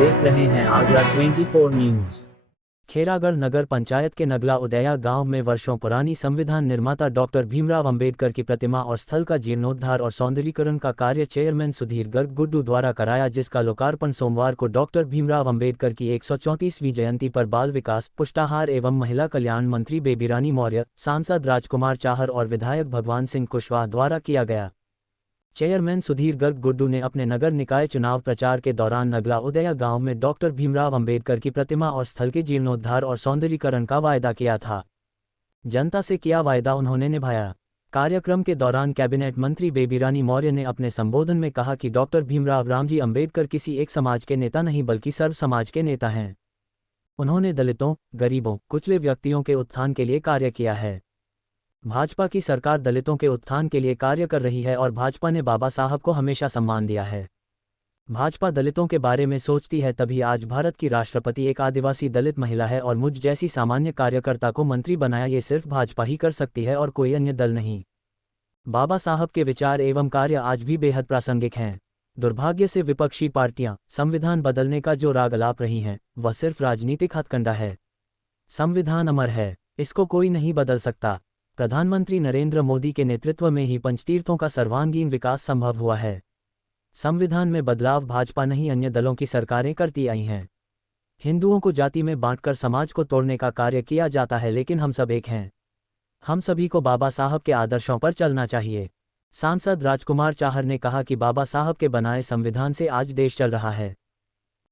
देख रहे हैं आगरा 24 न्यूज। खेरागढ़ नगर पंचायत के नगला उदया गांव में वर्षों पुरानी संविधान निर्माता डॉक्टर भीमराव अंबेडकर की प्रतिमा और स्थल का जीर्णोद्धार और सौंदर्यीकरण का कार्य चेयरमैन सुधीर गर्ग गुड्डू द्वारा कराया, जिसका लोकार्पण सोमवार को डॉक्टर भीमराव अंबेडकर की 134वीं जयंती पर बाल विकास, पुष्टाहार एवं महिला कल्याण मंत्री बेबी रानी मौर्य, सांसद राजकुमार चाहर और विधायक भगवान सिंह कुशवाहा द्वारा किया गया। चेयरमैन सुधीर गर्ग गुड्डू ने अपने नगर निकाय चुनाव प्रचार के दौरान नगला उदया गांव में डॉक्टर भीमराव अंबेडकर की प्रतिमा और स्थल के जीर्णोद्धार और सौंदर्यीकरण का वायदा किया था। जनता से किया वायदा उन्होंने निभाया। कार्यक्रम के दौरान कैबिनेट मंत्री बेबी रानी मौर्य ने अपने संबोधन में कहा कि डॉक्टर भीमराव रामजी अंबेडकर किसी एक समाज के नेता नहीं बल्कि सर्व समाज के नेता हैं। उन्होंने दलितों, गरीबों, कुचले व्यक्तियों के उत्थान के लिए कार्य किया है। भाजपा की सरकार दलितों के उत्थान के लिए कार्य कर रही है और भाजपा ने बाबा साहब को हमेशा सम्मान दिया है। भाजपा दलितों के बारे में सोचती है, तभी आज भारत की राष्ट्रपति एक आदिवासी दलित महिला है और मुझ जैसी सामान्य कार्यकर्ता को मंत्री बनाया। ये सिर्फ भाजपा ही कर सकती है और कोई अन्य दल नहीं। बाबा साहब के विचार एवं कार्य आज भी बेहद प्रासंगिक हैं। दुर्भाग्य से विपक्षी पार्टियां संविधान बदलने का जो राग अलाप रही हैं, वह सिर्फ राजनीतिक हथकंडा है। संविधान अमर है, इसको कोई नहीं बदल सकता। प्रधानमंत्री नरेंद्र मोदी के नेतृत्व में ही पंचतीर्थों का सर्वांगीण विकास संभव हुआ है। संविधान में बदलाव भाजपा नहीं अन्य दलों की सरकारें करती आई हैं। हिंदुओं को जाति में बांटकर समाज को तोड़ने का कार्य किया जाता है, लेकिन हम सब एक हैं। हम सभी को बाबा साहब के आदर्शों पर चलना चाहिए। सांसद राजकुमार चाहर ने कहा कि बाबा साहब के बनाए संविधान से आज देश चल रहा है।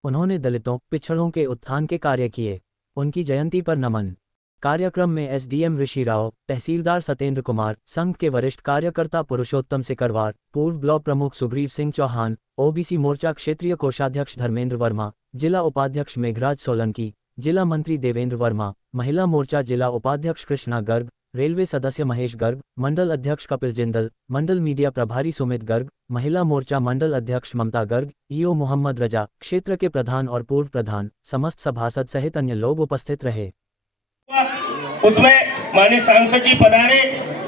उन्होंने दलितों, पिछड़ों के उत्थान के कार्य किए। उनकी जयंती पर नमन। कार्यक्रम में एसडीएम ऋषि राव, तहसीलदार सत्येंद्र कुमार, संघ के वरिष्ठ कार्यकर्ता पुरुषोत्तम सिकरवार, पूर्व ब्लॉक प्रमुख सुग्रीव सिंह चौहान, ओबीसी मोर्चा क्षेत्रीय कोषाध्यक्ष धर्मेंद्र वर्मा, जिला उपाध्यक्ष मेघराज सोलंकी, जिला मंत्री देवेंद्र वर्मा, महिला मोर्चा जिला उपाध्यक्ष कृष्णा गर्ग, रेलवे सदस्य महेश गर्ग, मंडल अध्यक्ष कपिल जिंदल, मंडल मीडिया प्रभारी सुमित गर्ग, महिला मोर्चा मंडल अध्यक्ष ममता गर्ग, ईओ मोहम्मद रजा, क्षेत्र के प्रधान और पूर्व प्रधान, समस्त सभासद सहित अन्य लोग उपस्थित रहे। उसमें माननीय सांसद जी पधारे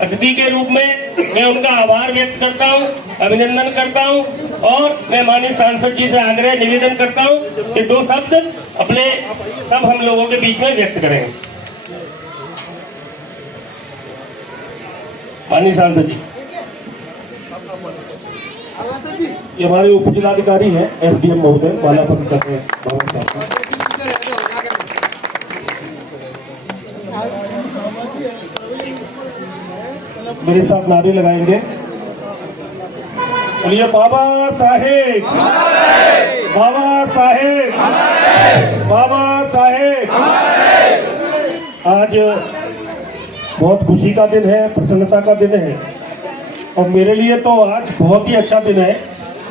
अतिथि के रूप में, मैं उनका आभार व्यक्त करता हूं, अभिनंदन करता हूं और मैं माननीय सांसद जी से आग्रह निवेदन करता हूं कि 2 शब्द अपने सब हम लोगों के बीच में व्यक्त करें। माननीय सांसद जी, ये हमारे उप जिलाधिकारी हैं एसडीएम महोदय बालापन करते हैं भवन साहब। मेरे साथ नारे लगाएंगे। बोलिए बाबा साहेब, बाबा साहेब, बाबा साहेब। आज बहुत खुशी का दिन है, प्रसन्नता का दिन है और मेरे लिए तो आज बहुत ही अच्छा दिन है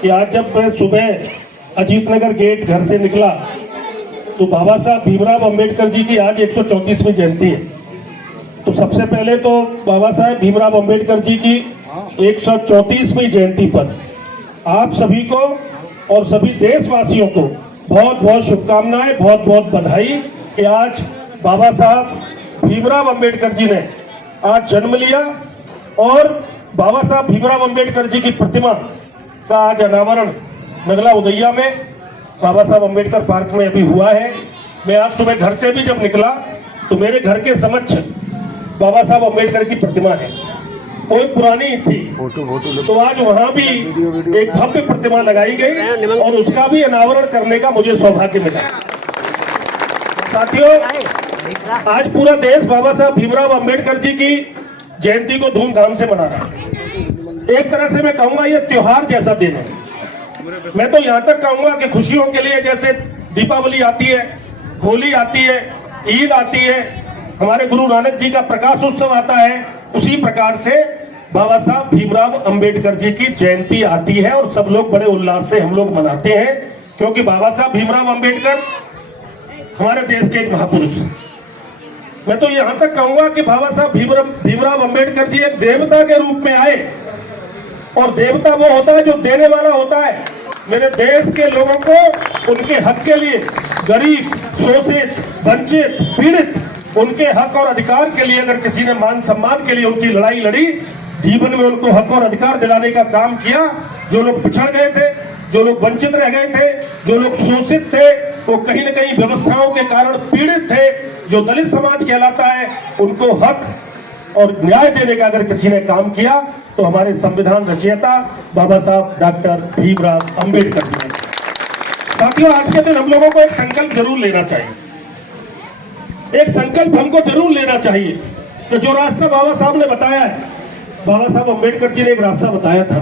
कि आज जब मैं सुबह अजीत नगर गेट घर से निकला तो बाबा साहब भीमराव अंबेडकर जी की आज 134वीं जयंती है। तो सबसे पहले तो बाबा साहेब भीमराव अंबेडकर जी की 134वीं जयंती पर आप सभी को और सभी देशवासियों को बहुत बहुत शुभकामनाएं, बहुत बहुत बधाई कि आज बाबा साहब भीमराव अंबेडकर जी ने आज जन्म लिया और बाबा साहब भीमराव अंबेडकर जी की प्रतिमा का आज अनावरण नगला उदया में बाबा साहब अंबेडकर पार्क में अभी हुआ है। मैं आज सुबह घर से भी जब निकला तो मेरे घर के समक्ष बाबा साहब अंबेडकर की प्रतिमा है, कोई पुरानी थी तो आज वहां भी एक भव्य प्रतिमा लगाई गई और उसका भी अनावरण करने का मुझे सौभाग्य मिला। साथियों, आज पूरा देश बाबा साहब भीमराव अंबेडकर जी की जयंती को धूमधाम से मना रहा है। एक तरह से मैं कहूंगा ये त्योहार जैसा दिन है। मैं तो यहाँ तक कहूंगा कि खुशियों के लिए जैसे दीपावली आती है, होली आती है, ईद आती है, हमारे गुरु नानक जी का प्रकाश उत्सव आता है, उसी प्रकार से बाबा साहब भीमराव अंबेडकर जी की जयंती आती है और सब लोग बड़े उल्लास से हम लोग मनाते हैं, क्योंकि बाबा साहब भीमराव अंबेडकर हमारे देश के एक महापुरुष। मैं तो यहां तक कहूंगा कि बाबा साहब भीमराव अंबेडकर जी एक देवता के रूप में आए और देवता वो होता है जो देने वाला होता है। मेरे देश के लोगों को उनके हक के लिए, गरीब, शोषित, वंचित, पीड़ित, उनके हक और अधिकार के लिए अगर किसी ने मान सम्मान के लिए उनकी लड़ाई लड़ी, जीवन में उनको हक और अधिकार दिलाने का काम किया, जो लोग पिछड़ गए थे, जो लोग वंचित रह गए थे, जो लोग शोषित थे, वो कहीं न कहीं व्यवस्थाओं के कारण पीड़ित थे, जो दलित समाज कहलाता है, उनको हक और न्याय देने का अगर किसी ने काम किया तो हमारे संविधान रचयिता बाबा साहब डॉक्टर भीमराव अंबेडकर जी ने। साथियों, आज के दिन हम लोगों को एक संकल्प जरूर लेना चाहिए। एक संकल्प हमको जरूर लेना चाहिए कि जो रास्ता बाबा साहब ने बताया है, बाबा साहब अंबेडकर जी ने एक रास्ता बताया था,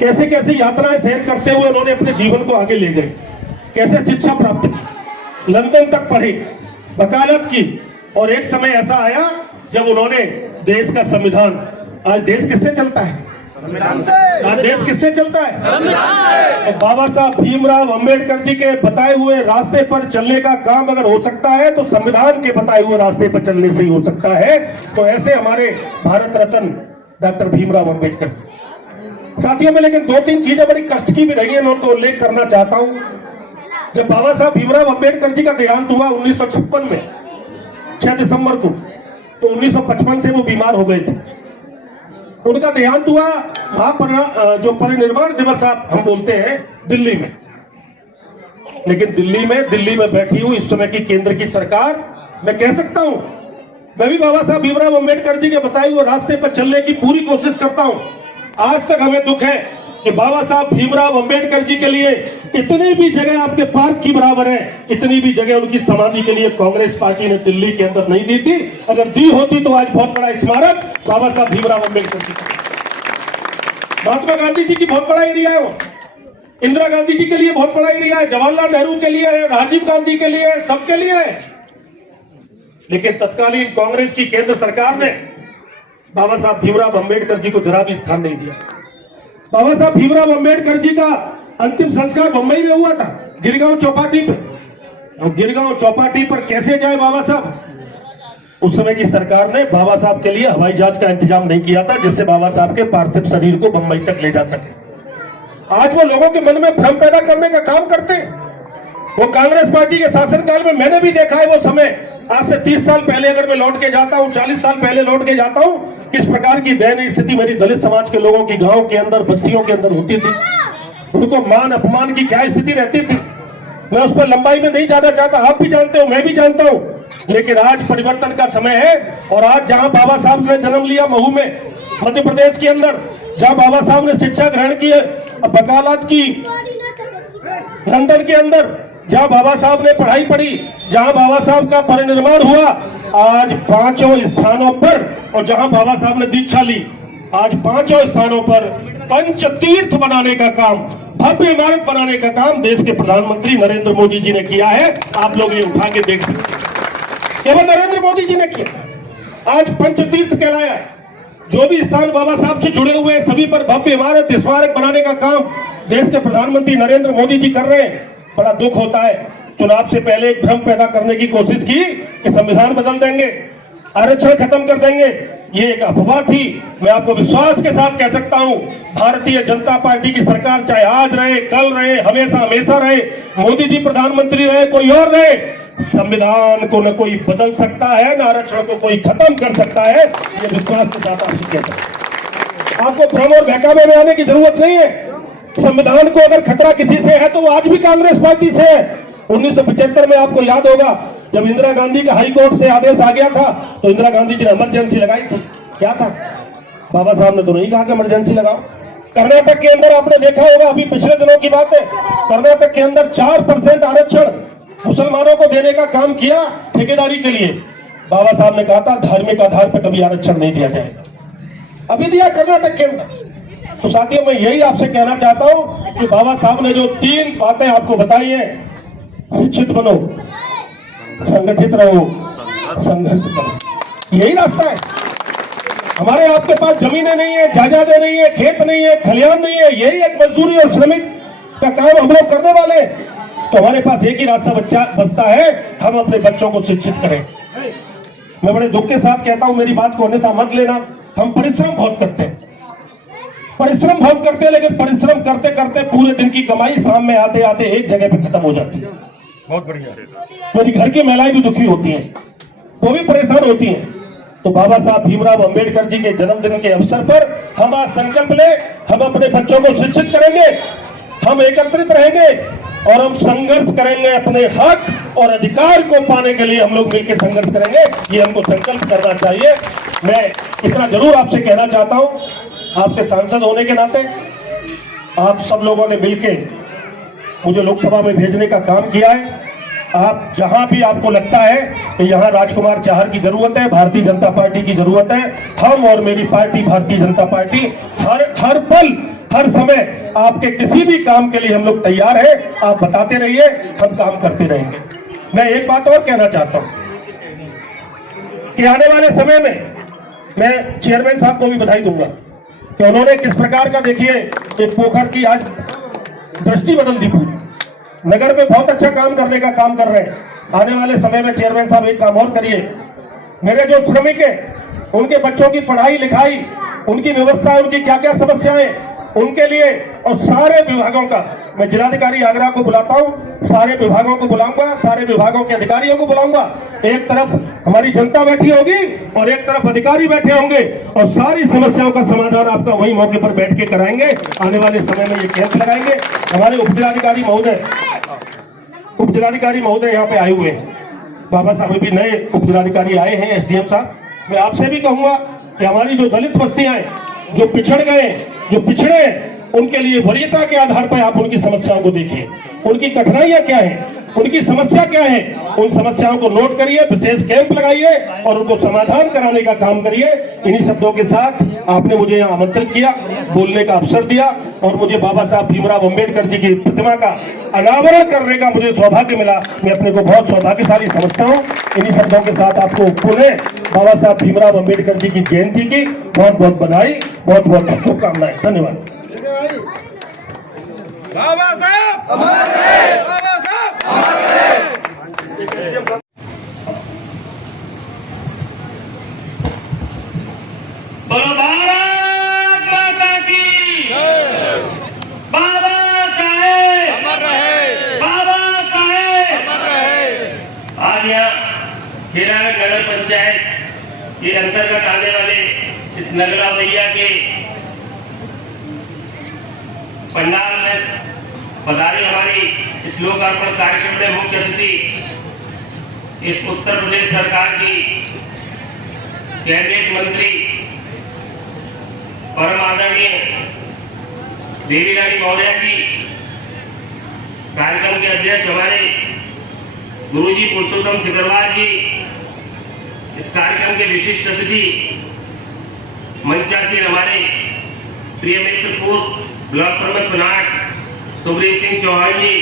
कैसे कैसे यात्राएं सहन करते हुए उन्होंने अपने जीवन को आगे ले गए, कैसे शिक्षा प्राप्त की, लंदन तक पढ़े, वकालत की, और एक समय ऐसा आया जब उन्होंने देश का संविधान, आज देश किससे चलता है? आज देश किससे चलता है? तो बाबा साहब भीमराव अंबेडकर जी के बताए हुए रास्ते पर चलने का काम अगर हो सकता है तो संविधान के बताए हुए रास्ते पर चलने से ही हो सकता है। तो ऐसे हमारे भारत रत्न डॉक्टर भीमराव अंबेडकर जी। साथियों में लेकिन दो तीन चीजें बड़ी कष्ट की भी रही है, मैं उनको उल्लेख करना चाहता हूं। जब बाबा साहब भीमराव अंबेडकर जी का देहांत हुआ 1956 में 6 दिसंबर को, तो 1955 से वो बीमार हो गए थे। उनका देहांत हुआ जो परिनिर्वाण दिवस हम बोलते हैं दिल्ली में। लेकिन दिल्ली में बैठी हुई इस समय की केंद्र की सरकार, मैं कह सकता हूं, मैं भी बाबा साहब भीमराव अंबेडकर जी के बताए हुए रास्ते पर चलने की पूरी कोशिश करता हूं। आज तक हमें दुख है कि बाबा साहब भीमराव अंबेडकर जी के लिए इतनी भी जगह आपके पार्क की बराबर है, इतनी भी जगह उनकी समाधि के लिए कांग्रेस पार्टी ने दिल्ली के अंदर नहीं दी थी। अगर दी होती तो आज बहुत बड़ा स्मारक बाबा साहब भीमराव अंबेडकर जी का। महात्मा गांधी जी की बहुत बड़ा एरिया है वो, इंदिरा गांधी जी के लिए बहुत बड़ा एरिया है, जवाहरलाल नेहरू के लिए है, राजीव गांधी के लिए है, सबके लिए है। लेकिन तत्कालीन कांग्रेस की केंद्र सरकार ने बाबा साहब भीमराव अंबेडकर जी को जरा भी स्थान नहीं दिया। बाबा साहब भीमराव अंबेडकर जी का अंतिम संस्कार मुंबई में हुआ था, गिरगांव चौपाटी पे। और गिरगांव चौपाटी पर कैसे जाए बाबा साहब? उस समय की सरकार ने बाबा साहब के लिए हवाई जहाज का इंतजाम नहीं किया था, जिससे बाबा साहब के पार्थिव शरीर को मुंबई तक ले जा सके। आज वो लोगों के मन में भ्रम पैदा करने का काम करते हैं। वो कांग्रेस पार्टी के शासनकाल में मैंने भी देखा है वो समय, आज से 30 साल पहले अगर मैं लौट के जाता हूं, 40 साल पहले लौट के जाता हूं, किस प्रकार की दयनीय स्थिति मेरी दलित समाज के लोगों की गांव के अंदर, बस्तियों के अंदर होती थी। उनको मान अपमान की क्या स्थिति रहती थी, मैं उस पर लंबाई में नहीं जाना चाहता। आप भी जानते हो, मैं भी जानता हूं। लेकिन आज परिवर्तन का समय है, और आज जहां बाबा साहब ने जन्म लिया महू में, मध्य प्रदेश के अंदर, जहां बाबा साहब ने शिक्षा ग्रहण की, वकालत की, लंदन के अंदर जहां बाबा साहब ने पढ़ाई पढ़ी, जहां बाबा साहब का परिनिर्वाण हुआ, आज 5 स्थानों पर, और जहां बाबा साहब ने दीक्षा ली, आज 5 स्थानों पर पंच तीर्थ बनाने का काम, भव्य इमारत बनाने का काम देश के प्रधानमंत्री नरेंद्र मोदी जी ने किया है। आप लोग ये उठा के देख सकते हैं, केवल नरेंद्र मोदी जी ने किया। आज पंच तीर्थ कहलाया, जो भी स्थान बाबा साहब से जुड़े हुए हैं सभी पर भव्य इमारत, स्मारक बनाने का काम देश के प्रधानमंत्री नरेंद्र मोदी जी कर रहे हैं। बड़ा दुख होता है, चुनाव से पहले एक भ्रम पैदा करने की कोशिश की कि संविधान बदल देंगे, आरक्षण खत्म कर देंगे। ये एक अफवाह थी। मैं आपको विश्वास के साथ कह सकता हूं, भारतीय जनता पार्टी की सरकार चाहे आज रहे, कल रहे, हमेशा हमेशा रहे, मोदी जी प्रधानमंत्री रहे, कोई और रहे, संविधान को न कोई बदल सकता है, न आरक्षण को कोई खत्म कर सकता है। ये विश्वास के साथ आपसे कहता हूं। आपको भ्रम और बहकावे में आने की जरूरत नहीं है। संविधान को अगर खतरा किसी से है तो वो आज भी कांग्रेस पार्टी से है। 1975 में आपको याद होगा, जब इंदिरा गांधी का हाई कोर्ट से आदेश आ गया था, तो इंदिरा गांधी जी ने इमरजेंसी लगाई थी। क्या था? बाबा साहब ने तो नहीं कहा कि इमरजेंसी लगाओ। कर्नाटक के अंदर आपने देखा होगा, अभी पिछले दिनों की बात है, कर्नाटक के अंदर 4% आरक्षण मुसलमानों को देने का काम किया ठेकेदारी के लिए। बाबा साहब ने कहा था धार्मिक आधार पर कभी आरक्षण नहीं दिया जाएगा, अभी दिया कर्नाटक के अंदर। तो साथियों, मैं यही आपसे कहना चाहता हूं कि बाबा साहब ने जो 3 बातें आपको बताई हैं, शिक्षित बनो, संगठित रहो, संघर्ष करो, यही रास्ता है। हमारे आपके पास जमीनें नहीं है, जायदादें नहीं है, खेत नहीं है, खलियान नहीं है, यही एक मजदूरी और श्रमिक का काम हम लोग करने वाले। तो हमारे पास एक ही रास्ता बचता है, हम अपने बच्चों को शिक्षित करें। मैं बड़े दुख के साथ कहता हूं, मेरी बात को अन्यथा मत लेना, हम परिश्रम बहुत करते हैं, लेकिन परिश्रम करते करते पूरे दिन की कमाई शाम में आते आते एक जगह पे खत्म हो जाती है। बहुत बढ़िया। मेरी घर की महिलाएं भी दुखी होती हैं, वो भी परेशान होती हैं। तो बाबा साहब भीमराव अंबेडकर जी के जन्मदिन के अवसर पर हम आज संकल्प ले, हम अपने बच्चों को शिक्षित करेंगे, हम एकत्रित रहेंगे और हम संघर्ष करेंगे अपने हक और अधिकार को पाने के लिए। हम लोग मिलकर संघर्ष करेंगे, ये हमको संकल्प करना चाहिए। मैं इतना जरूर आपसे कहना चाहता हूं, आपके सांसद होने के नाते आप सब लोगों ने मिलकर मुझे लोकसभा में भेजने का काम किया है। आप जहां भी आपको लगता है कि यहाँ राजकुमार चाहर की जरूरत है, भारतीय जनता पार्टी की जरूरत है, हम और मेरी पार्टी भारतीय जनता पार्टी हर पल हर समय आपके किसी भी काम के लिए हम लोग तैयार हैं। आप बताते रहिए, हम काम करते रहेंगे। मैं एक बात और कहना चाहता हूं कि आने वाले समय में मैं चेयरमैन साहब को भी बधाई दूंगा कि उन्होंने किस प्रकार का, देखिए, एक पोखर की आज दृष्टि बदल दी पूरी। नगर में बहुत अच्छा काम करने का काम कर रहे हैं। आने वाले समय में चेयरमैन साहब एक काम और करिए, मेरे जो श्रमिक है उनके बच्चों की पढ़ाई लिखाई, उनकी व्यवस्था, उनकी क्या क्या समस्याएं, उनके लिए और सारे विभागों का मैं जिलाधिकारी आगरा को बुलाता हूं, सारे विभागों को बुलाऊंगा, सारे विभागों के अधिकारियों को बुलाऊंगा। एक तरफ हमारी जनता बैठी होगी और एक तरफ अधिकारी बैठे होंगे और सारी समस्याओं का समाधान आपका वही मौके पर बैठ के कराएंगे। आने वाले समय में ये कैंप लगाएंगे। हमारे उपजिलाधिकारी महोदय यहाँ पे आए हुए हैं, बाबा साहब भी नए उपजिलाधिकारी आए हैं, एसडीएम साहब। मैं आपसे भी कहूंगा कि हमारी जो दलित बस्तियां हैं, जो पिछड़ गए, जो पिछड़े हैं, उनके लिए वरीयता के आधार पर आप उनकी समस्याओं को देखिए, उनकी कठिनाइयां क्या है, उनकी समस्या क्या है, उन समस्याओं को नोट करिए, विशेष कैंप लगाइए और उनको समाधान कराने का काम करिए। इन्हीं शब्दों के साथ आपने मुझे यहाँ आमंत्रित किया, बोलने का अवसर दिया और मुझे बाबा साहब भीमराव अंबेडकर जी की प्रतिमा का अनावरण करने का मुझे सौभाग्य मिला। मैं अपने को बहुत सौभाग्यशाली समझता हूँ। इन्हीं शब्दों के साथ आपको पुनः बाबा साहब भीमराव अंबेडकर जी की जयंती की बहुत बहुत बधाई, बहुत बहुत शुभकामनाएं। धन्यवाद। बाबा साहब हमारे, बाबा साहब हमारे। बोलो भारत माता की, बाबा साहेब अमर रहे, बाबा साहेब अमर रहे। आज यहाँ खेरा नगर पंचायत के अंतर्गत आने वाले इस नगला मैया के पंडाल में पधारी हमारी इस लोकार्पण कार्यक्रम में मुख्य अतिथि इस उत्तर प्रदेश सरकार की कैबिनेट मंत्री परम आदरणीय देवी रानी मौर्य जी, कार्यक्रम के अध्यक्ष हमारे गुरुजी पुरुषोत्तम सिकरवार जी, इस कार्यक्रम के विशिष्ट अतिथि मंचासीन हमारे प्रिय मित्र पूर्व ब्लॉक प्रमुख पनाट सुब्रीत सिंह चौहान जी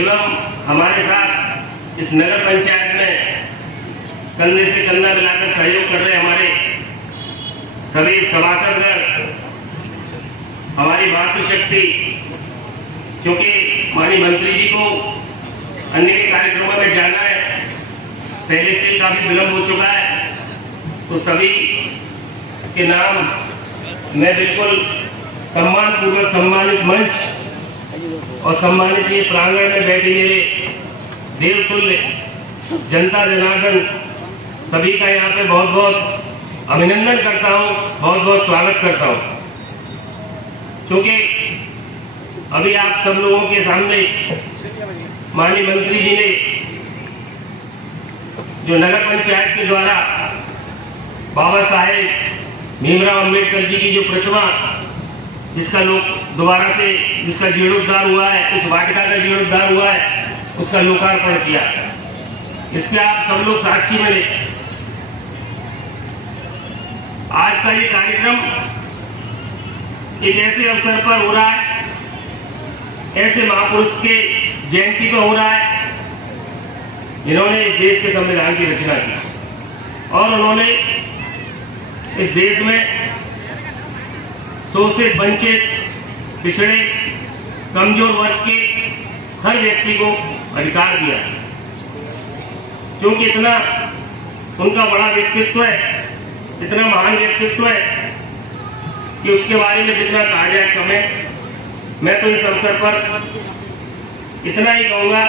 एवं हमारे साथ इस नगर पंचायत में कंधे से कंधा मिलाकर सहयोग कर रहे हमारे सभी सभासदगण, हमारी मातृशक्ति, क्योंकि माननीय मंत्री जी को अन्य के कार्यक्रमों में जाना है, पहले से काफी विलंब हो चुका है, तो सभी के नाम मैं बिल्कुल सम्मानपूर्वक सम्मानित मंच और सम्मानित ये प्रांगण में बैठे मेरे देवतुल्य जनता जनार्दन सभी का यहाँ पे बहुत बहुत अभिनंदन करता हूँ, बहुत बहुत स्वागत करता हूँ। क्योंकि अभी आप सब लोगों के सामने माननीय मंत्री जी ने जो नगर पंचायत के द्वारा बाबा साहेब भीमराव अंबेडकर जी की जो प्रतिमा, जिसका लोग दोबारा से जिसका जीर्णोद्धार हुआ है, उस वाटिका का जीर्णोद्धार हुआ है, उसका लोकार्पण किया। इसके आप सब लोग साक्षी बने। आज का ये कार्यक्रम एक ऐसे अवसर पर हो रहा है, ऐसे महापुरुष के जयंती पर हो रहा है जिन्होंने इस देश के संविधान की रचना की और उन्होंने इस देश में शोषित, वंचित, पिछड़े, कमजोर वर्ग के हर व्यक्ति को अधिकार दिया। क्योंकि इतना उनका बड़ा व्यक्तित्व है, इतना महान व्यक्तित्व है कि उसके बारे में जितना कहा जाए कम है। मैं तो इस अवसर पर इतना ही कहूँगा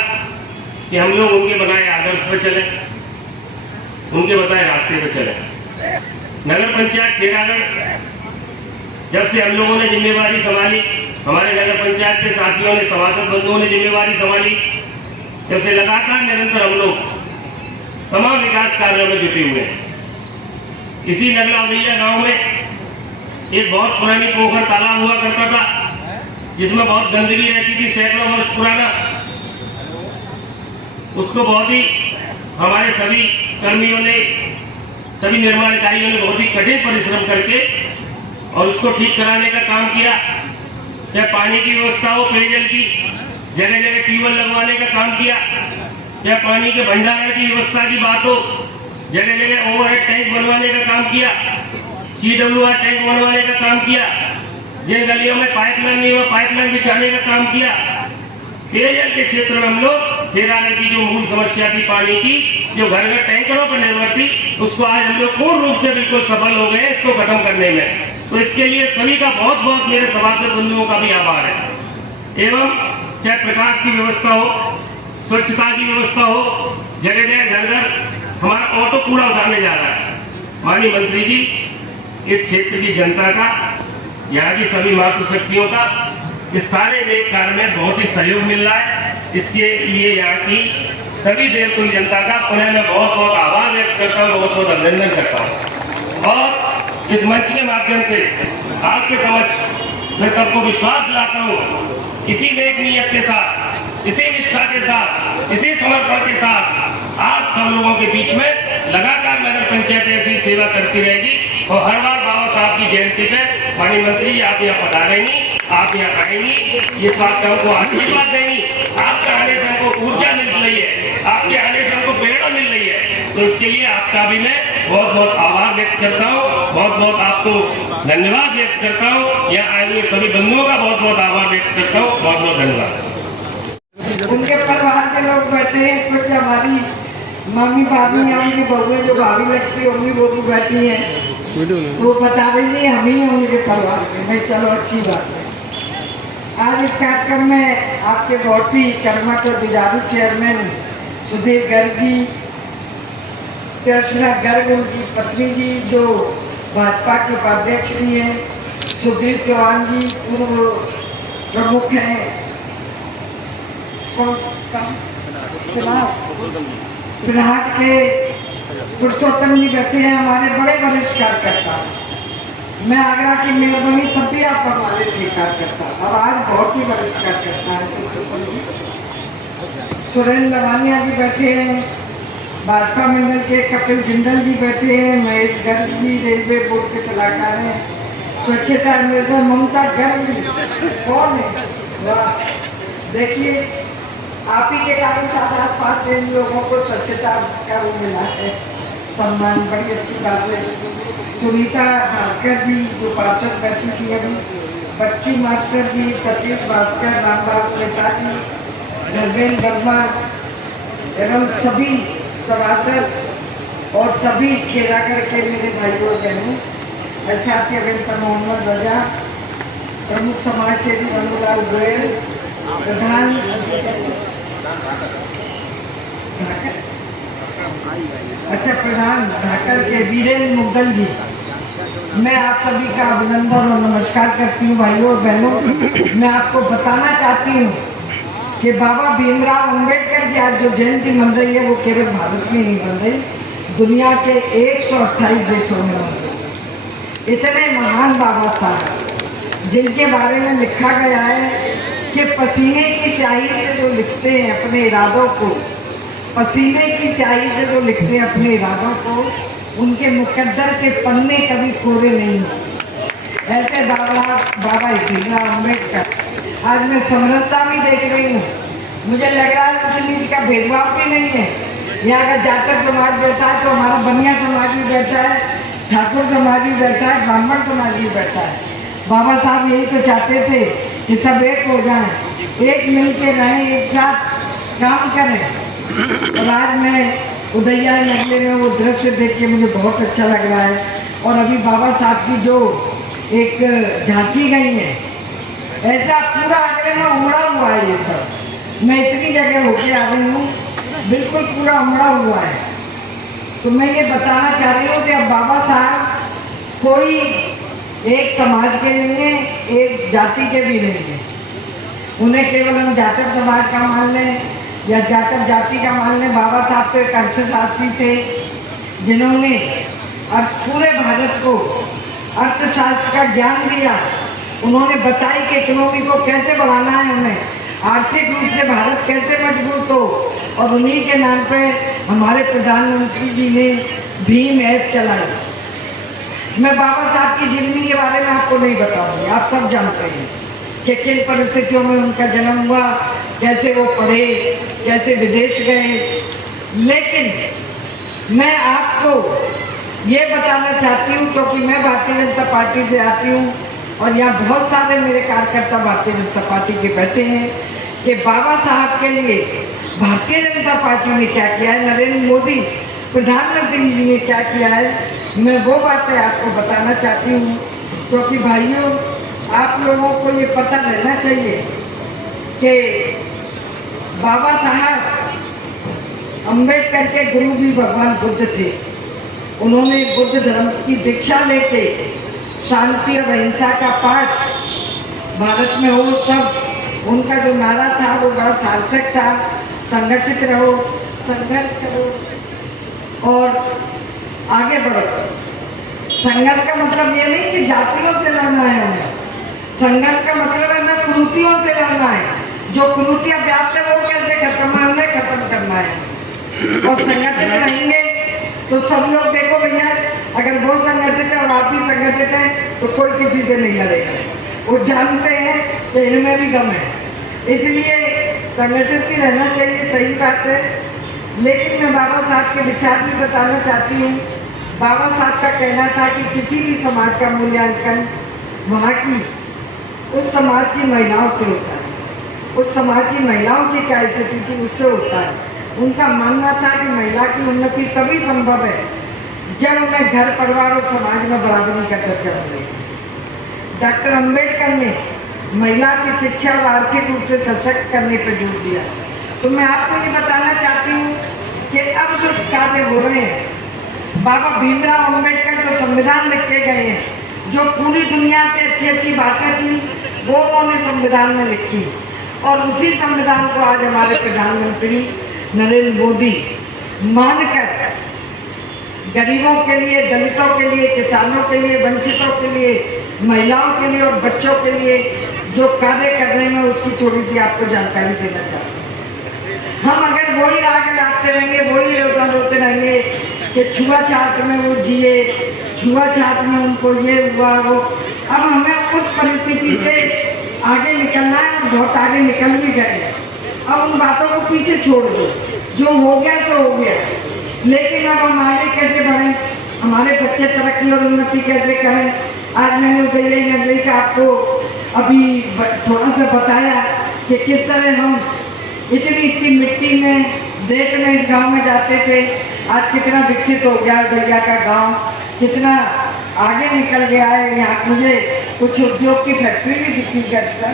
कि हम लोग उनके बनाए आदर्श पर चले, उनके बताए रास्ते पर चले। नगर पंचायत खेरागढ़ जब से हम लोगों ने जिम्मेवारी संभाली हमारे नगर पंचायत के साथियों ने, सभासद बंधुओं ने जिम्मेवारी संभाली, जब से लगातार निरंतर हम लोग तमाम विकास कार्यों में जुटे हुए हैं। इसी नगला उदैया गांव में एक बहुत पुरानी पोखर तालाब हुआ करता था, जिसमें बहुत गंदगी रहती थी, सैकड़ों वर्ष पुराना। उसको बहुत ही हमारे सभी कर्मियों ने, सभी निर्माणकारियों ने बहुत ही कठिन परिश्रम करके और उसको ठीक कराने का काम किया। चाहे पानी की व्यवस्था हो, पेयजल की, जगह जगह ट्यूबवेल लगवाने का काम किया, चाहे पानी के भंडारण की व्यवस्था की बात हो, जगह जगह ओवरहेड टैंक बनवाने का काम किया, CWR टैंक बनवाने का काम किया, जिन गलियों में पाइपलाइन नहीं हुआ पाइपलाइन बिछाने का काम किया। पेयजल के क्षेत्र में हम लोग तेरागढ़ की जो मूल समस्या थी पानी की, जो घर घर टैंकरों पर निर्भर थी, उसको आज हम लोग पूर्ण रूप से बिल्कुल सफल हो गए इसको खत्म करने में। तो इसके लिए सभी का बहुत बहुत मेरे सभासद बंधुओं का भी आभार है। एवं चाहे प्रकाश की व्यवस्था हो, स्वच्छता की व्यवस्था हो, जगह जगह घर घर हमारा ऑटो कूड़ा उतारने जा रहा है। माननीय मंत्री जी, इस क्षेत्र की जनता का, यहाँ की सभी मातृशक्तियों का इस सारे नेक कार्य में बहुत ही सहयोग मिल रहा है। इसके लिए यहाँ की सभी देवकुल जनता का पुनः मैं बहुत बहुत आभार व्यक्त करता हूँ, बहुत बहुत अभिनंदन करता हूँ। और इस मंच के माध्यम से आपके समक्ष मैं सबको विश्वास दिलाता हूँ, इसी नेक नियत के साथ, इसी निष्ठा के साथ, इसी समर्पण के साथ आप सब लोगों के बीच में लगातार नगर पंचायत ऐसी सेवा करती रहेगी। और हर बार बाबा साहब की जयंती पे माननीय मंत्री जी आप यहाँ पधारेंगी, आप यहाँ आएंगी, इस बात का हमको आशीर्वाद देंगी। आपके आने से हमको ऊर्जा मिल रही है, आपके आने से हमको प्रेरणा मिल रही है। तो इसके लिए आपका भी मैं बहुत बहुत आभार व्यक्त करता हूँ, बहुत बहुत आपको धन्यवाद व्यक्त करता हूँ। यहाँ आए हुए सभी बंधुओं का बहुत बहुत आभार व्यक्त करता हूँ, बहुत बहुत धन्यवाद। उनके परिवार के लोग बैठे हैं, कुछ हमारी मम्मी भाभी हैं, उनकी बहुएं जो भाभी लगती होंगी वो भी बैठी हैं, तो बता रही हम ही हैं उनके परिवार के। मैं चलो अच्छी बात है। आज इस कार्यक्रम में आपके बहुत ही कर्मठ और जुझारू चेयरमैन सुधीर गर्ग जी, कृष्णा गर्ग उनकी पत्नी जी जो भाजपा के उपाध्यक्ष भी हैं, सुधीर चौहान जी पूर्व प्रमुख हैं, बिहार के पुरुषोत्तम जी बैठे हैं, हमारे बड़े वरिष्ठ कार्यकर्ता। मैं आगरा की मेहरबानी तब भी आप हमारे स्वीकार करता और आज बहुत ही वरिष्ठ कार्यकर्ता है। सुरेंद्र लवानिया जी बैठे हैं, भाजपा मंडल के कपिल जिंदल जी बैठे हैं, महेश गर्ग जी रेलवे बोर्ड के सलाहकार हैं, स्वच्छता निर्भर ममता गर्ग कौन है? वाह, देखिए आप ही के कारण 7-8 लोगों को स्वच्छता का वो मिला है सम्मान, बड़ी अच्छी बात है। सुनीता भास्कर जी जो पार्षद बैठी थी अभी, बच्चू मास्टर जी, सतीश भास्कर, रामबाग त्रिपाठी, नरवेल वर्मा एवं सभी सभासद और सभी खेलाकर के मेरे भाइयों और बहनों, ऐसा के अभिनेता मोहम्मद रजा, प्रमुख समाज सेवी अनुलाल गोयल, प्रधान प्रधान ढाकर के वीरेंद्र मुगल जी, मैं आप सभी का अभिनंदन और नमस्कार करती हूँ भाइयों और बहनों। मैं आपको बताना चाहती हूँ कि बाबा भीमराव अंबेडकर की आज जो जयंती मन रही है वो केवल भारत में नहीं बन रही, दुनिया के 128 देशों में बन रही। इतने महान बाबा साहब जिनके बारे में लिखा गया है कि पसीने की स्याही से जो लिखते हैं अपने इरादों को, पसीने की स्याही से जो लिखते हैं अपने इरादों को, उनके मुकद्दर के पन्ने कभी कोरे नहीं होते। ऐसे बाबा भीमराव अम्बेडकर। आज मैं समरसता भी देख रही हूँ, मुझे लग रहा है कुछ नीति का भेदभाव भी नहीं है। यहाँ का जाटक समाज बैठा है तो हमारा बनिया समाज भी बैठा है, ठाकुर समाज भी बैठा है, ब्राह्मण समाज भी बैठा है। बाबा साहब यही तो चाहते थे कि सब एक हो जाएं, एक मिल के रहें, एक साथ काम करें। और आज मैं उदैया नगले में वो दृश्य देख के मुझे बहुत अच्छा लग रहा है। और अभी बाबा साहब की जो एक झांकी गई है, ऐसा पूरा आगरे में उमड़ा हुआ है ये सब। मैं इतनी जगह होके आ रही हूँ, बिल्कुल पूरा उमड़ा हुआ है। तो मैं ये बताना चाह रही हूँ कि अब बाबा साहब कोई एक समाज के नहीं है, एक जाति के भी नहीं है। उन्हें केवल हम जाटव समाज का मान लें या जाटव जाति का मान लें। बाबा साहब तो एक अर्थशास्त्री थे जिन्होंने पूरे भारत को अर्थशास्त्र का ज्ञान दिया। उन्होंने बताई कि इकोनॉमी को कैसे बढ़ाना है, हमें आर्थिक रूप से भारत कैसे मजबूत हो। और उन्हीं के नाम पे हमारे प्रधानमंत्री जी ने भीम ऐप चलाई। मैं बाबा साहब की जीवनी के बारे में आपको नहीं बताऊंगी, आप सब जानते हैं कि किन परिस्थितियों में उनका जन्म हुआ, कैसे वो पढ़े, कैसे विदेश गए। लेकिन मैं आपको ये बताना चाहती हूँ, क्योंकि मैं भारतीय जनता पार्टी से आती हूँ और यहाँ बहुत सारे मेरे कार्यकर्ता भारतीय जनता पार्टी के बैठे हैं, कि बाबा साहब के लिए भारतीय जनता पार्टी ने क्या किया है, नरेंद्र मोदी प्रधानमंत्री जी ने क्या किया है। मैं वो बातें आपको बताना चाहती हूँ, क्योंकि भाइयों आप लोगों को ये पता रहना चाहिए कि बाबा साहब अम्बेडकर के गुरु भी भगवान बुद्ध थे। उन्होंने बुद्ध धर्म की दीक्षा लेके शांति और अहिंसा का पाठ भारत में हो, सब उनका जो नारा था वो बड़ा सार्थक था। संगठित रहो, संघर्ष करो और आगे बढ़ो। संघर्ष का मतलब ये नहीं कि जातियों से लड़ना है हमें, संघर्ष का मतलब है हमें कुरीतियों से लड़ना है। जो कुरीतियां व्याप्त है वो कैसे खत्म है, उन्हें खत्म करना है। और संगठित रहेंगे तो सब लोग, देखो भैया, अगर वो संगठित है और आप भी संगठित हैं तो कोई किसी से नहीं लड़ेगा। वो जानते हैं कि इनमें भी गम है, इसलिए संगठित ही रहना चाहिए, सही बात है। लेकिन मैं बाबा साहब के विचार भी बताना चाहती हूँ। बाबा साहब का कहना था कि किसी भी समाज का मूल्यांकन वहाँ की उस समाज की महिलाओं से होता है, उस समाज की महिलाओं की क्या स्थिति थी उससे होता है। उनका मानना था कि महिला की उन्नति तभी संभव है जब उन्हें घर परिवार और समाज में बराबरी का दर्जा मिलेगा। डॉक्टर अम्बेडकर ने महिला की शिक्षा और आर्थिक रूप से सशक्त करने पर जोर दिया। तो मैं आपको ये बताना चाहती हूँ कि अब जो कार्य हो रहे हैं, बाबा भीमराव अम्बेडकर जो संविधान लिख के गए हैं, जो पूरी दुनिया से अच्छी अच्छी बातें थी वो उन्होंने संविधान में लिखी, और उसी संविधान को आज हमारे प्रधानमंत्री नरेंद्र मोदी मानकर गरीबों के लिए, दलितों के लिए, किसानों के लिए, वंचितों के लिए, महिलाओं के लिए और बच्चों के लिए जो कार्य कर रहे हैं, उसकी थोड़ी सी आपको जानकारी देना चाहते हैं। हम अगर वही आगे लाते रहेंगे, वही रोजाना रोते रहेंगे कि छुआछूत में वो जिए, छुआछूत में उनको ये हुआ वो। अब हमें उस परिस्थिति से आगे निकलना है, बहुत आगे निकल भी गए। अब उन बातों को पीछे छोड़ दो, जो हो गया तो हो गया। लेकिन अब हम आगे कैसे बढ़ें, हमारे बच्चे तरक्की और उन्नति कैसे करें। आज मैंने उसे यही नजरिए का आपको अभी थोड़ा सा बताया कि किस तरह हम इतनी मिट्टी में, देश में, इस गांव में जाते थे, आज कितना विकसित हो गया भैया का गांव, कितना आगे निकल गया है। यहाँ मुझे कुछ उद्योग की फैक्ट्री भी दिखी करता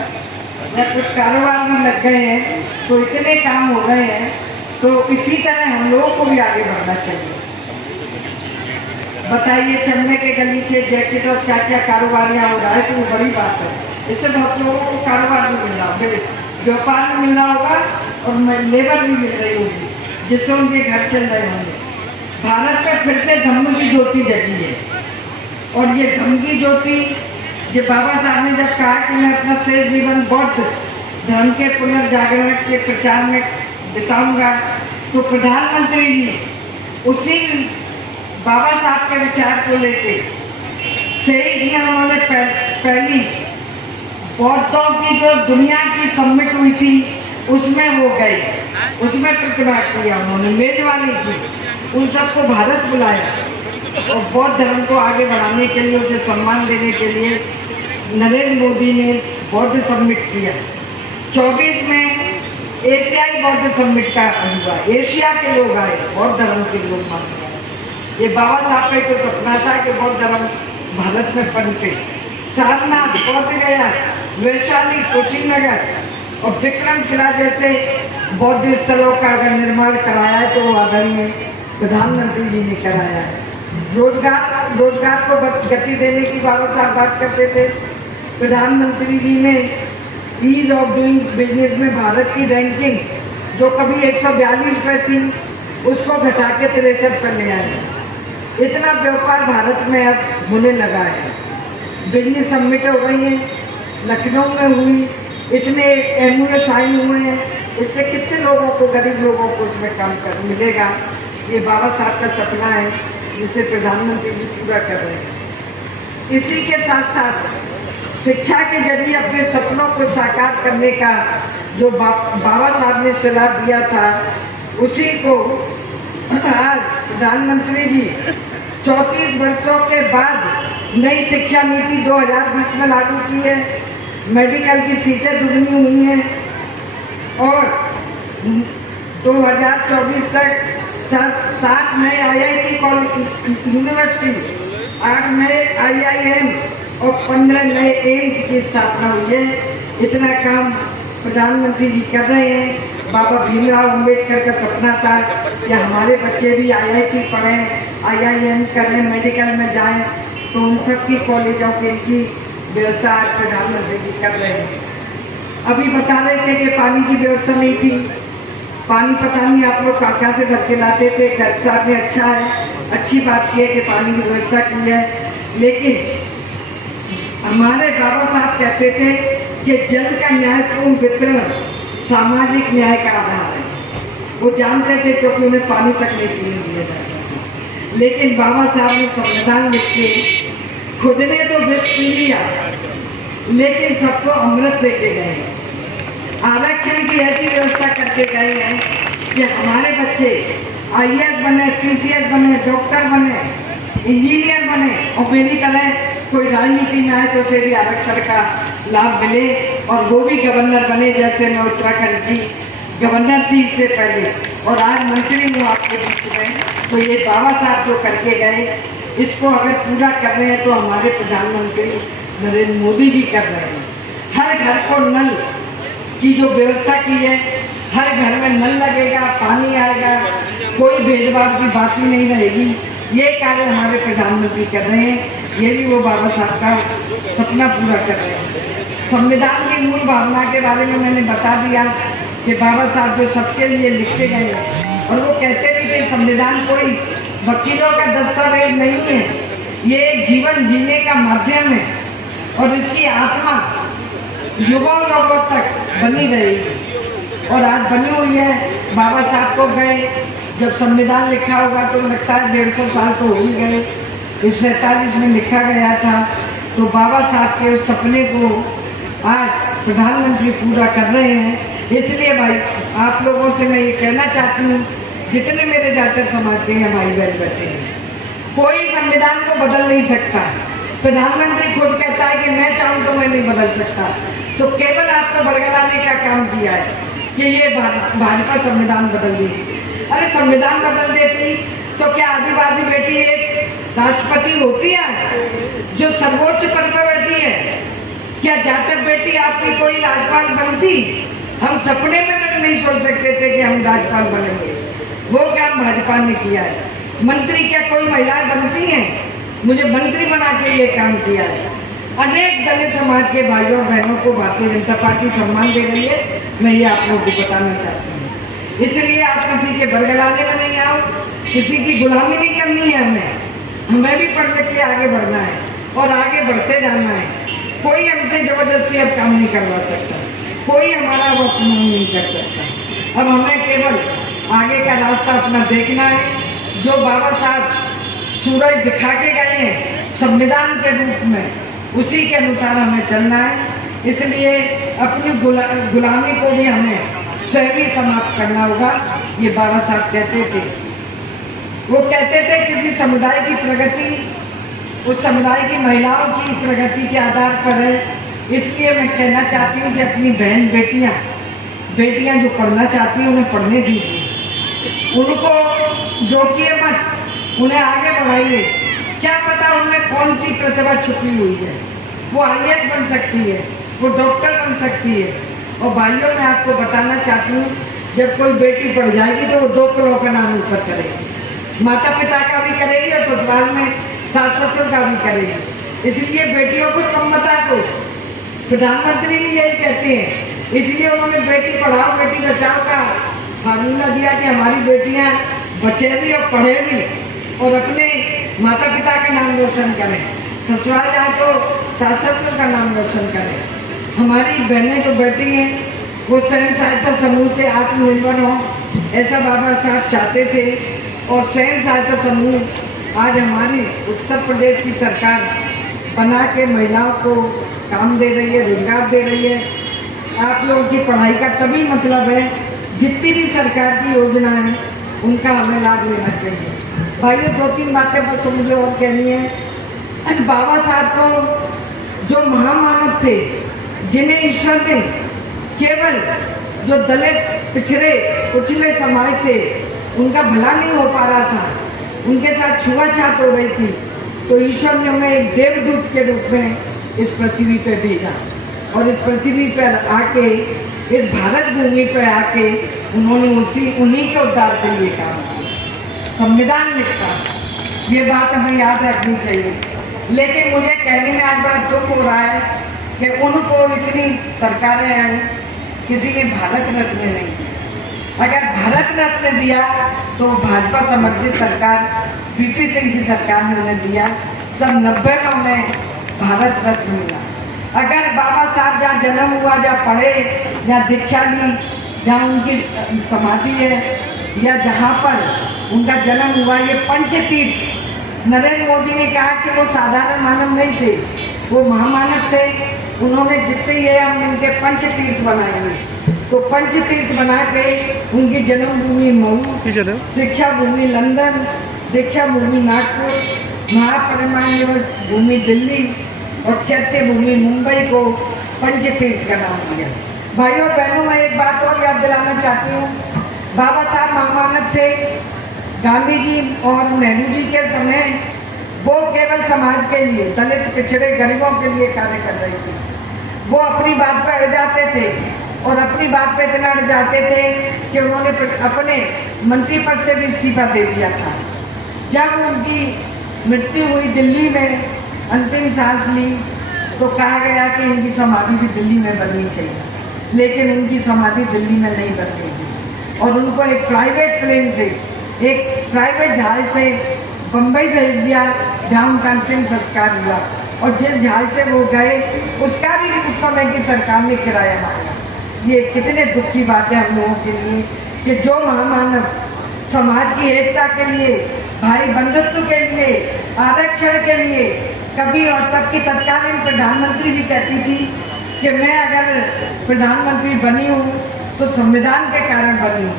या कुछ कारोबार भी लग गए हैं, तो इतने काम हो गए हैं। तो इसी तरह हम लोगों को भी आगे बढ़ना चाहिए। बताइए, चमड़े के गलीचे, जैकेट और क्या क्या कारोबारियाँ हो रहा है, तो वो बड़ी बात है। इससे बहुत लोगों को कारोबार भी मिल रहा होगा, व्यापार भी मिल रहा होगा और लेबर भी मिल रही होगी, जिससे उनके घर चल रहे होंगे। भारत में फिर से धम्म की ज्योति जगी है, और ये धम्म की ज्योति ये बाबा साहब ने जब कहा कि मैं अपना शेष जीवन बौद्ध धर्म के पुनर्जागरण के प्रचार में बिताऊंगा, तो प्रधानमंत्री जी उसी बाबा साहब के विचार को लेके 23 में उन्होंने पहली बौद्धों की जो दुनिया की समिट हुई थी उसमें वो गए, उसमें प्रतिभाग किया, उन्होंने मेजबानी की, उन सबको भारत बुलाया और बौद्ध धर्म को आगे बढ़ाने के लिए, उसे सम्मान देने के लिए नरेंद्र मोदी ने बौद्ध समिट किया। 24 में एशियाई बौद्ध समिट का हुआ, एशिया के लोग आए, बौद्ध धर्म के लोग माने गए। ये बाबा साहब का तो सपना था कि बौद्ध धर्म भारत में पनपे। सारनाथ, बौद्ध गया, वैशाली, कुशीनगर और विक्रमशिला जैसे बौद्ध स्थलों का अगर निर्माण कराया है तो वो आदरणीय प्रधानमंत्री जी ने कराया है। रोजगार रोजगार को गति देने की बाबा साहब बात करते थे। प्रधानमंत्री जी ने ईज ऑफ डूइंग बिजनेस में भारत की रैंकिंग जो कभी 142 पे थी उसको घटा के 63 पर ले आए। इतना व्यापार भारत में अब होने लगा है। बिजनेस समिट हो गई है, लखनऊ में हुई, इतने MOU साइन हुए हैं। इससे कितने लोगों को, गरीब लोगों को उसमें काम कर मिलेगा। ये बाबा साहब का सपना है जिसे प्रधानमंत्री जी पूरा कर रहे हैं। इसी के साथ साथ शिक्षा के जरिए अपने सपनों को साकार करने का जो बाबा साहब ने सलाह दिया था, उसी को आज प्रधानमंत्री जी 34 वर्षों के बाद नई शिक्षा नीति 2020 में लागू की है। मेडिकल की सीटें दुगनी हुई हैं और 2024 तक 7 नए IIT कॉलेज यूनिवर्सिटी, 8 नए IIM और 15 नए एम्स की स्थापना हुई है। इतना काम प्रधानमंत्री जी कर रहे हैं। बाबा भीमराव अम्बेडकर का सपना था कि हमारे बच्चे भी IIT पढ़ें, IIM करें, मेडिकल में जाएं, तो उन सब की कॉलेजों की व्यवस्था प्रधानमंत्री जी कर रहे हैं। अभी बता रहे थे कि पानी की व्यवस्था नहीं थी। पानी पता नहीं आप लोग कहाँ से भर के लाते थे। खर्च साहब ने अच्छा है, अच्छी बात की है कि पानी की व्यवस्था की है, लेकिन हमारे बाबा साहब कहते थे कि जल का न्यायपूर्ण वितरण सामाजिक न्याय का आधार है। वो जानते थे क्योंकि उन्हें पानी तक नहीं पीने दिया जाता। लेकिन बाबा साहब ने संविधान लिख के खुद ने तो विष पी लिया, लेकिन सबको अमृत देके गए। आरक्षण की ऐसी व्यवस्था करके गए हैं कि हमारे बच्चे IAS बने, PCS बने, डॉक्टर बने, इंजीनियर बने, और मेरी तरह कोई राजनीति में आए तो उसे भी आरक्षण का लाभ मिले और वो भी गवर्नर बने, जैसे मैं उत्तराखंड की गवर्नर थी इससे पहले और आज मंत्री हूँ आपके बीच में। तो ये बाबा साहब जो करके गए, इसको अगर पूरा कर रहे हैं तो हमारे प्रधानमंत्री नरेंद्र मोदी जी कर रहे हैं। हर घर को नल की जो व्यवस्था की है, हर घर में नल लगेगा, पानी आएगा, कोई भेदभाव की बात ही नहीं रहेगी। ये कार्य हमारे प्रधानमंत्री कर रहे हैं। ये भी वो बाबा साहब का सपना पूरा कर रहे हैं। संविधान की मूल भावना के बारे में मैंने बता दिया कि बाबा साहब जो सबके लिए लिखते गए, और वो कहते भी थे संविधान कोई वकीलों का दस्तावेज नहीं है, ये एक जीवन जीने का माध्यम है और इसकी आत्मा युगों युगों तक बनी रहेगी और आज बनी हुई है। बाबा साहब को गए जब संविधान लिखा होगा तो लगता है 150 साल तो हो ही गए। इस 47 में लिखा गया था, तो बाबा साहब के उस सपने को आज प्रधानमंत्री पूरा कर रहे हैं। इसलिए भाई आप लोगों से मैं ये कहना चाहती हूँ, जितने मेरे जाकर समाज के हैं भाई बहन बैठे हैं, कोई संविधान को बदल नहीं सकता। प्रधानमंत्री खुद कहता है कि मैं चाहूँ तो मैं नहीं बदल सकता। तो केवल आपको बरगलाने का काम किया है कि ये भाजपा संविधान बदल देगी। अरे संविधान बदल देती तो क्या आदिवासी बेटी एक राष्ट्रपति होती है जो सर्वोच्च पद पर बैठी है? क्या जाटक बेटी आपकी कोई राज्यपाल बनती? हम सपने में नहीं सोच सकते थे कि हम राज्यपाल बनेंगे। वो काम भाजपा ने किया है। मंत्री क्या कोई महिलाएं बनती हैं? मुझे मंत्री बना के ये काम किया है। अनेक दलित समाज के भाइयों और बहनों को भारतीय जनता पार्टी सम्मान दे रही है। मैं ये आप लोगों को बताना चाहती हूँ। इसलिए आप किसी के बरगलाने में नहीं आओ, किसी की गुलामी नहीं करनी है। हमें भी पढ़ लिख के आगे बढ़ना है और आगे बढ़ते जाना है। कोई हमसे जबरदस्ती अब काम नहीं करवा सकता, कोई हमारा वो अपमान नहीं कर सकता। अब हमें केवल आगे का रास्ता अपना देखना है। जो बाबा साहब सूरज दिखा के गए हैं संविधान के रूप में, उसी के अनुसार हमें चलना है। इसलिए अपनी गुलामी को भी हमें स्वयं समाप्त करना होगा। ये बाबा साहब कहते थे। वो कहते थे किसी समुदाय की प्रगति उस समुदाय की महिलाओं की प्रगति के आधार पर है। इसलिए मैं कहना चाहती हूँ कि अपनी बहन बेटियाँ जो पढ़ना चाहती हैं उन्हें पढ़ने दीजिए, उनको रोकिए मत, उन्हें आगे बढ़ाइए। क्या पता उनमें कौन सी प्रतिभा छुपी हुई है। वो IAS बन सकती है, वो डॉक्टर बन सकती है। और भाइयों मैं आपको बताना चाहती हूँ, जब कोई बेटी पढ़ जाएगी तो वो 2 करोड़ का नाम ऊपर करेगी, माता पिता का भी करेगी और ससुराल में सास ससुर का भी करेगी। इसलिए बेटियों को कम मत दो, प्रधानमंत्री भी यही कहते हैं। इसलिए उन्होंने बेटी पढ़ाओ बेटी बचाओ का फार्मूला दिया कि हमारी बेटियां बचे भी और पढ़े भी और अपने माता पिता का नाम रोशन करें, ससुराल जाए तो सास ससुर का नाम रोशन करें। हमारी बहनें जो बैठी हैं वो स्वयं सहायता समूह से आत्मनिर्भर हों, ऐसा बाबा साहब चाहते थे। और स्वयं सहायता समूह आज हमारी उत्तर प्रदेश की सरकार बना के महिलाओं को काम दे रही है, रोजगार दे रही है। आप लोगों की पढ़ाई का तभी मतलब है जितनी भी सरकार की योजना है उनका हमें लाभ लेना चाहिए। भाइयों, 2-3 बातें बस मुझे और कहनी है। बाबा साहब को जो महामानव थे, जिन्हें ईश्वर ने केवल जो दलित पिछड़े कुचले समाज थे उनका भला नहीं हो पा रहा था, उनके साथ छुआछूत हो रही थी, तो ईश्वर ने उन्हें एक देवदूत के रूप में इस पृथ्वी पे भेजा और इस पृथ्वी पर आके, इस भारत भूमि पर आके उन्होंने उन्हीं के उद्धार के लिए काम किया। संविधान लिखा, ये बात हमें याद रखनी चाहिए। लेकिन मुझे कहने में आज बड़ा दुख हो रहा है कि उनको इतनी सरकारें आई, किसी ने भारत रत्न नहीं दिया। अगर भारत रत्न दिया तो भाजपा समर्थित सरकार वीपी सिंह की सरकार ने उन्हें दिया। सब 90 में उन्हें भारत रत्न मिला। अगर बाबा साहब जहाँ जन्म हुआ, जहाँ पढ़े, जहाँ दीक्षा ली, जहाँ उनकी समाधि है या जहाँ पर उनका जन्म हुआ, ये पंचतीर्थ, नरेंद्र मोदी ने कहा कि वो साधारण मानव नहीं थे, वो महामानव थे। उन्होंने जितने ये हम उनके पंचतीर्थ बनाएंगे, तो पंचतीर्थ बना के उनकी जन्मभूमि मऊ, शिक्षा भूमि लंदन, दीक्षा भूमि नागपुर, महापरिनिर्वाण दिवस भूमि दिल्ली और चैत्य भूमि मुंबई को पंचतीर्थ का नाम दिया। भाइयों बहनों, मैं एक बात और याद दिलाना चाहती हूँ। बाबा साहब महामानव थे। गांधी जी और नेहरू जी के समय वो केवल समाज के लिए, दलित पिछड़े गरीबों के लिए कार्य कर रही थी। वो अपनी बात पर अड़ जाते थे और अपनी बात पे इतना अड़ जाते थे कि उन्होंने अपने मंत्री पद से भी इस्तीफा दे दिया था। जब उनकी मृत्यु हुई, दिल्ली में अंतिम सांस ली, तो कहा गया कि इनकी समाधि भी दिल्ली में बननी चाहिए, लेकिन उनकी समाधि दिल्ली में नहीं बन रही थी और उनको एक प्राइवेट प्लेन से, एक प्राइवेट जहाज से बम्बई भेज दिया, जहाँ उनका अंतिम संस्कार हुआ। और जिस जहाज से वो गए उसका भी उस समय की सरकार ने किराया मांगा। ये कितने दुख की बात है हम लोगों के लिए कि जो महामानव समाज की एकता के लिए, भाई बंधुत्व के लिए, आरक्षण के लिए, कभी और तब की तत्कालीन प्रधानमंत्री भी कहती थी कि मैं अगर प्रधानमंत्री बनी हूँ तो संविधान के कारण बनी हूँ।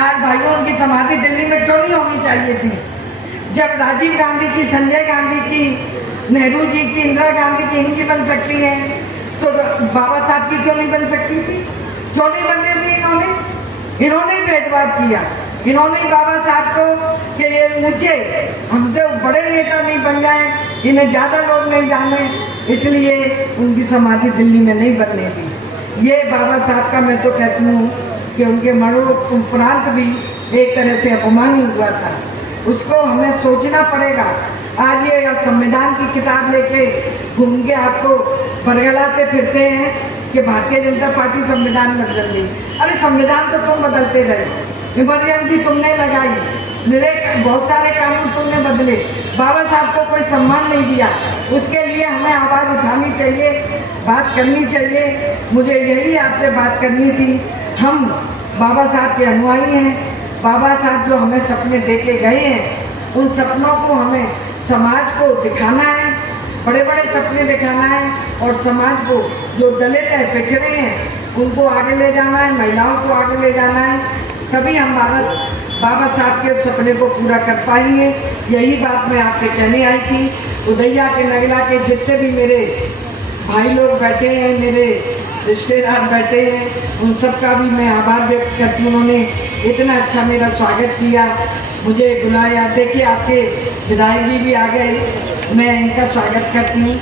आज भाइयों, उनकी समाधि दिल्ली में क्यों नहीं होनी चाहिए थी? जब राजीव गांधी की, संजय गांधी की, नेहरू जी की, इंदिरा गांधी की इनकी बन सकती है, तो बाबा साहब की क्यों नहीं बन सकती थी? क्यों नहीं बनने दी इन्होंने भेदभाव किया। इन्होंने बाबा साहब को कि ये ऊंचे, हमसे बड़े नेता नहीं बन जाए, इन्हें ज़्यादा लोग नहीं जाने, इसलिए उनकी समाधि दिल्ली में नहीं बनने दी। ये बाबा साहब का मैं तो कहती हूँ कि उनके मरणोपरांत भी एक तरह से अपमान ही हुआ था। उसको हमें सोचना पड़ेगा। आज ये संविधान की किताब लेके घूम के आपको बरगलाते फिरते हैं कि भारतीय जनता पार्टी संविधान बदल गई। अरे संविधान तो तुम बदलते रहे, इमरजेंसी तुमने लगाई, मेरे बहुत सारे कानून तुमने बदले, बाबा साहब को कोई सम्मान नहीं दिया। उसके लिए हमें आवाज़ उठानी चाहिए, बात करनी चाहिए। मुझे यही आपसे बात करनी थी। हम बाबा साहब के अनुयायी हैं। बाबा साहब जो हमें सपने दे के गए हैं, उन सपनों को हमें समाज को दिखाना है, बड़े बड़े सपने दिखाना है और समाज को, जो दलित है, पिछड़े हैं, उनको आगे ले जाना है, महिलाओं को आगे ले जाना है। तभी हम बाबा साहब के सपने को पूरा कर पाएंगे। यही बात मैं आपसे कहने आई थी। उदैया के, नगला के जितने भी मेरे भाई लोग बैठे हैं, मेरे रिश्तेदार बैठे हैं, उन सब का भी मैं आभार व्यक्त करती हूँ। उन्होंने इतना अच्छा मेरा स्वागत किया, मुझे बुलाया। देखिए आपके विधायक जी भी आ गए, मैं इनका स्वागत करती हूँ।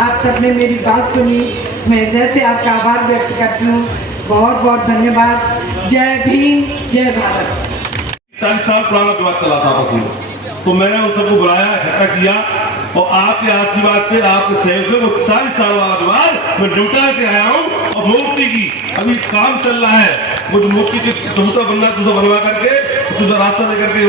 आप सबने मेरी बात सुनी, मैं जैसे आपका आभार व्यक्त करती हूँ। बहुत बहुत धन्यवाद। जय भीम, जय भारत। 40 साल पुराना विवाद चला था आपस में, तो मैंने उन सबको बुलाया, इकट्ठा किया और आपके आशीर्वाद से, आपके सहयोग से वो 40 साल बाद मैं निपटा के आया हूँ। और मूर्ति की अभी काम चल रहा है, वो जो मूर्ति के चबूतरा बनवा करके उसका रास्ता लेकर के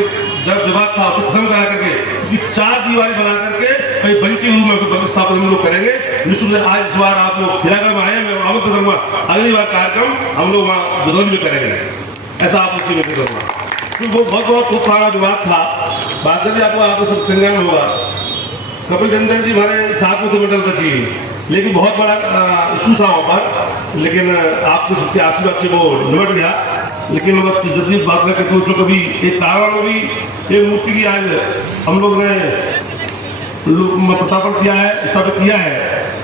जब जवाब था उसको खत्म करा करके उसकी 4 दीवारी बना करके कई बड़ी चीज में स्थापना हम लोग करेंगे। निश्चित रूप से आज इस बार आप लोग खिलाकर में आए, मैं आमंत्रित करूंगा अगली बार कार्यक्रम हम लोग वहाँ बदौली में करेंगे, ऐसा आप उसी में करूँगा। तो वो बहुत सारा विवाद था, बात करके आपको सब संज्ञान होगा। कपिल चंद्र जी हमारे साथ में तो मेडल बची, लेकिन बहुत बड़ा इशू था वहाँ पर, लेकिन आपके सबसे आशीर्वाद से वो निपट गया। लेकिन जल्दी बात करके तो कभी एक कारण में भी एक मूर्ति की आज हम लोग ने प्रतापन किया है, स्थापित किया है।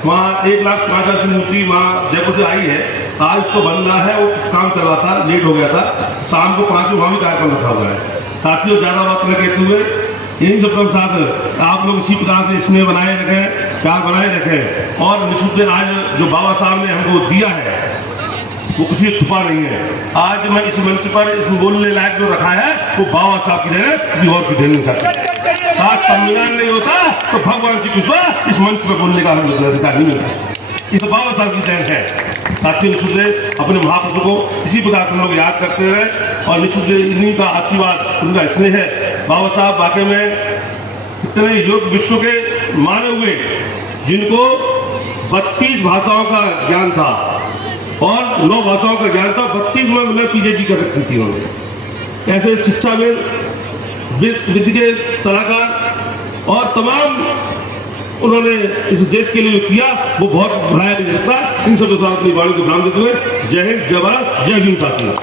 वहाँ 1,05,000 की मूर्ति वहाँ जयपुर से आई है, आज उसको बन रहा है। वो कुछ काम कर रहा था, लेट हो गया था, शाम को 5 बजे वहाँ भी कार्यक्रम रखा हुआ है। साथियों, ज़्यादा बात न कहते हुए यही सब के साथ आप लोग इसी प्रकार से स्नेह बनाए रखें, प्यार बनाए रखें। और निश्चित से आज जो बाबा साहब ने हमको दिया है वो किसी से छुपा नहीं है। आज मैं इस मंच पर इसमें बोलने लायक जो रखा है वो बाबा साहब की देन है, किसी और की देन नहीं सकता। आज संविधान नहीं होता तो भगवान श्री कृष्ण इस मंच पर बोलने का हमें अधिकार नहीं मिलता, ये तो बाबा साहब की देन है। साथियों, निश्चित से अपने महापुरुषों को इसी प्रकार से हम लोग याद करते रहे और निश्चित से इन्हीं का आशीर्वाद, उनका स्नेह है। बाबा साहब वाकई में इतने योग विश्व के माने हुए, जिनको 32 भाषाओं का ज्ञान था और 9 भाषाओं का ज्ञान था, 32 में उन्होंने पीएचडी कर रखी थी उन्होंने। ऐसे शिक्षा में विधि के सलाहकार और तमाम उन्होंने इस देश के लिए किया, वो बहुत भुलाया नहीं सकता। इन सब के साथ अपनी वाणी को विराम देते हुए जय हिंद, जय भारत, जय भीम। साथियों,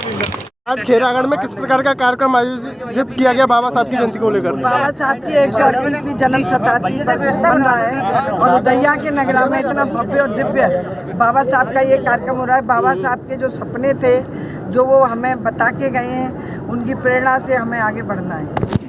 आज खेरागढ़ में किस प्रकार का कार्यक्रम आयोजित किया गया बाबा साहब की जयंती को लेकर? बाबा साहब की 128वीं जन्म शताब्दी पर बन रहा है और उदैया के नगरा में इतना भव्य और दिव्य बाबा साहब का ये कार्यक्रम हो रहा है। बाबा साहब के जो सपने थे, जो वो हमें बता के गए हैं, उनकी प्रेरणा से हमें आगे बढ़ना है।